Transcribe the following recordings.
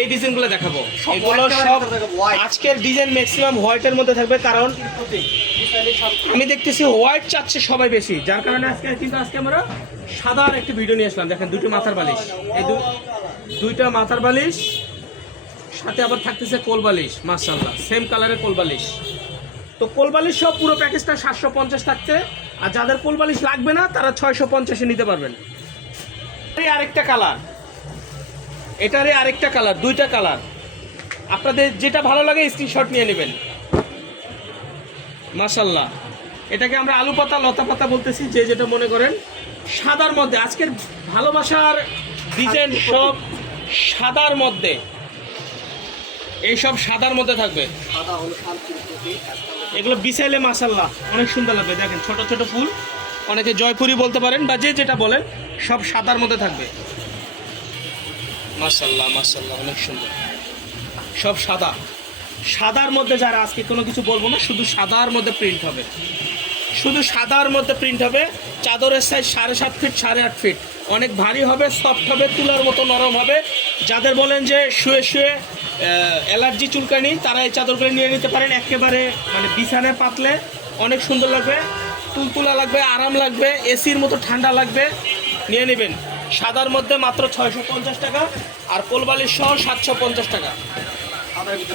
এই ডিজাইনগুলো দেখাবো। এগুলো সব আজকের ডিজাইন ম্যাক্সিমাম হোয়াইটের মধ্যে থাকবে, কারণ আমি দেখতেছি হোয়াইট চাচ্ছে সবাই বেশি, যার কারণে আজকে আমরা সাদার একটি ভিডিও নিয়ে আসলাম। দেখেন দুটো মাথার বালিশ, এই দুইটা মাথার বালিশ, সাথে আবার থাকতেছে কোল বালিশ, মাশাআল্লাহ সেম কালারের কোল বালিশ। তো কোল বালিশ সব পুরো প্যাকেজটা 750 থাকছে, আর যাদের কোল বালিশ লাগবে না তারা 650-এ নিতে পারবেন। আরেকটা কালার, এটারই আরেকটা কালার, দুইটা কালার, আপনাদের যেটা ভালো লাগে স্ক্রিনশট নিয়ে নেবেন। মাশাআল্লাহ, এটাকে আমরা আলু পাতা লতা পাতা বলতেছি, যে যেটা মনে করেন। সাদার মধ্যে আজকের ভালোবাসার ডিজাইন সব সাদার মধ্যে, এইসব সাদার মধ্যে থাকবে। এগুলো বিছাইলে মাশাআল্লাহ অনেক সুন্দর লাগবে। দেখেন ছোট ছোট ফুল, অনেকে জয়পুরি বলতে পারেন বা যে যেটা বলেন, সব সাদার মধ্যে থাকবে। মাশাআল্লাহ মাশাআল্লাহ অনেক সুন্দর, সব সাদা। সাদার মধ্যে যারা, আজকে কোনো কিছু বলবো না, শুধু সাদার মধ্যে প্রিন্ট হবে, শুধু সাদার মধ্যে প্রিন্ট হবে। চাদরের সাইজ 7.5 ফিট 8.5 ফিট, অনেক ভারী হবে, সফট হবে, তুলার মতো নরম হবে। যাদের বলেন যে শুয়ে শুয়ে অ্যালার্জি চুলকানি, তারা এই চাদরগুলো নিয়ে নিতে পারেন। একেবারে মানে বিছানায় পাতলে অনেক সুন্দর লাগবে, তুলতুলা লাগবে, আরাম লাগবে, এসির মতো ঠান্ডা লাগবে, নিয়ে নেবেন। সাদার মধ্যে মাত্র 650 টাকা, আর কোলবালিশ সহ 750 টাকা।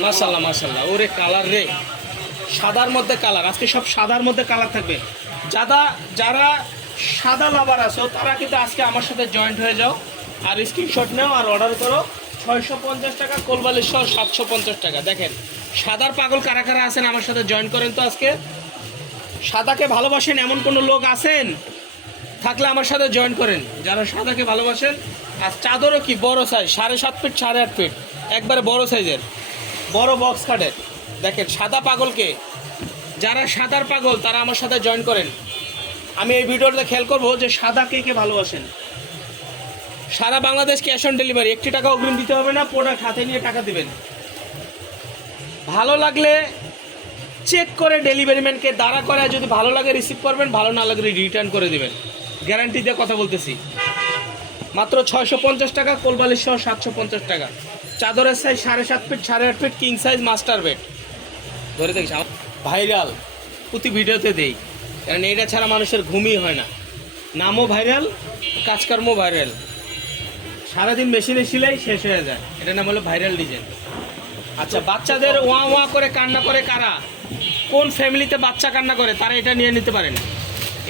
মাশাআল্লাহ মাশাআল্লাহ, ওরে কালার রে, সাদার মধ্যে কালার, আজকে সব সাদার মধ্যে কালার থাকবে। যারা সাদা লাভার আছো তারা কিন্তু আজকে আমার সাথে জয়েন্ট হয়ে যাও, আর স্ক্রিনশট নাও আর অর্ডার করো। 650 টাকা কোলবালিশ সহ 750 টাকা। দেখেন সাদার পাগল কারা কারা আছেন, আমার সাথে জয়েন করেন তো আজকে। সাদাকে ভালোবাসেন এমন কোনো লোক আছেন থাকলে আমার সাথে জয়েন করেন, যারা সাদাকে ভালোবাসেন। আর চাদরও কি বড় সাইজ, 7.5 ফিট 8.5 ফিট, একবারে বড় সাইজের, বড় বক্স কাটের। দেখেন সাদা পাগলকে, যারা সাদার পাগল তারা আমার সাথে জয়েন করেন। আমি এই ভিডিওটা খেয়াল করবো যে সাদাকে কে ভালোবাসেন। সারা বাংলাদেশ ক্যাশ অন ডেলিভারি, 1 টাকা অগ্রিম দিতে হবে না, প্রোডাক্ট হাতে নিয়ে টাকা দিবেন। ভালো লাগলে চেক করে ডেলিভারি ম্যানকে দাঁড়া করে, যদি ভালো লাগে রিসিভ করবেন, ভালো না লাগলে রিটার্ন করে দেবেন, গ্যারান্টি দিয়ে কথা বলতেছি। মাত্র 650 টাকা কোলবালিশ সহ 750 টাকা। চাদরের size 7.5 feet 8.5 feet, king size master bed. ধরে দেখিস ভাইরাল, প্রতি ভিডিওতে দেই, কারণ এটা ছাড়া মানুষের ঘুমই হয় না। নামও ভাইরাল, কাজকর্ম ভাইরাল, সারাদিন মেশিনে সিলাই শেষ হয়ে যায়, এটা নাম হলো ভাইরাল ডিজাইন। আচ্ছা, বাচ্চাদের ওয়া ওয়া করে কান্না করে কারা, কোন ফ্যামিলিতে বাচ্চা কান্না করে, তারা এটা নিয়ে নিতে পারেন।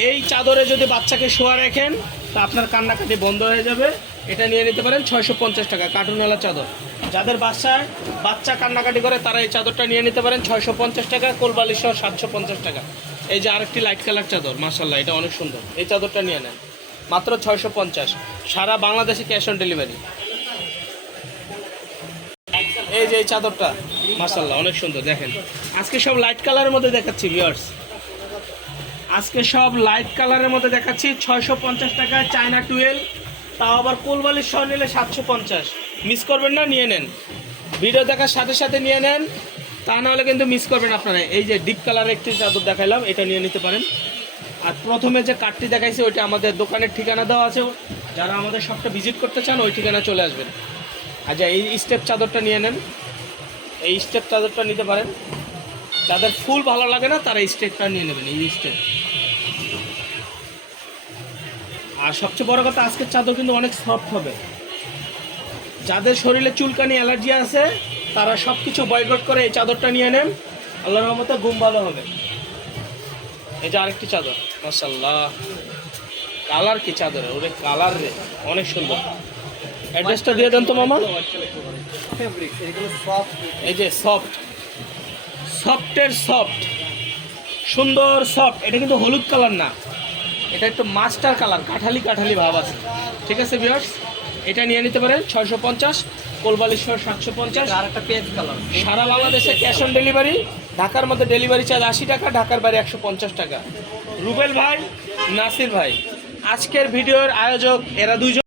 এই চাদরে যদি বাচ্চাকে শোয়া রাখেন তা আপনার কান্নাকাটি বন্ধ হয়ে যাবে, এটা নিয়ে নিতে পারেন। 650 টাকা কার্টুনওয়ালা চাদর। যাদের বাসায় বাচ্চা কান্নাকাটি করে তারা এই চাদরটা নিয়ে নিতে পারেন, 650 টাকা কোলবালিশ সহ 750 টাকা। এই যে আরেকটি লাইট কালার চাদর, মাশাআল্লাহ এটা অনেক সুন্দর, এই চাদরটা নিয়ে নেন মাত্র 650, সারা বাংলাদেশে ক্যাশ অন ডেলিভারি। এই যে এই চাদরটা মাশাআল্লাহ অনেক সুন্দর। দেখেন আজকে সব লাইট কালারের মধ্যে দেখাচ্ছি ভিউয়ার্স, আজকে সব লাইট কালারের মধ্যে দেখাচ্ছি। 650 টাকা চায়না টুয়েল, তাও আবার কোলবালিশ সহ নিলে 750। মিস করবেন না, নিয়ে নেন, ভিডিও দেখার সাথে সাথে নিয়ে নেন, তা নাহলে কিন্তু মিস করবেন আপনারা। এই যে ডিপ কালারের একটি চাদর দেখাইলাম, এটা নিয়ে নিতে পারেন। আর প্রথমে যে কাঠটি দেখাইছি ওইটা আমাদের দোকানের ঠিকানা দেওয়া আছে, যারা আমাদের শপটা ভিজিট করতে চান ওই ঠিকানা চলে আসবেন। আচ্ছা, এই স্টেপ চাদরটা নিয়ে নেন, এই স্টেপ চাদরটা নিতে পারেন। যাদের ফুল ভালো লাগে না তারা স্টেপটা নিয়ে নেবেন, এই স্টেপ। আর সবচেয়ে বড় কথা, আজকের চাদর কিন্তু অনেক সফট হবে। যাদের শরীরে চুলকানি অ্যালার্জি আছে তারা সব কিছু বয়কট করে এই চাদরটা নিয়ে নেন, আল্লাহর রহমতে ঘুম ভালো হবে। এই যে আরেকটি চাদর, মাশাআল্লাহ কালার কি চাদরে, ওরে কালার রে অনেক সুন্দর। অ্যাড্রেসটা দিয়ে দেন তো মামা। এই যে সফট, সফটের সফট, সুন্দর সফট। এটা কিন্তু হলুদ কালার না, এটা একটু মাস্টার কালার, কাঠালি কাঠালি ভাব আছে। ঠিক আছে ভিউয়ার্স, এটা নিয়ে নিতে পারেন 650, কোলবালিশ সহ 750। আর একটা পেজ কালার, সারা বাংলাদেশে ক্যাশ অন ডেলিভারি। ঢাকার মধ্যে ডেলিভারি চার্জ 80 টাকা, ঢাকার বাইরে 150 টাকা। রুবেল ভাই, নাসির ভাই, আজকের ভিডিওর আয়োজক এরা দুইজন।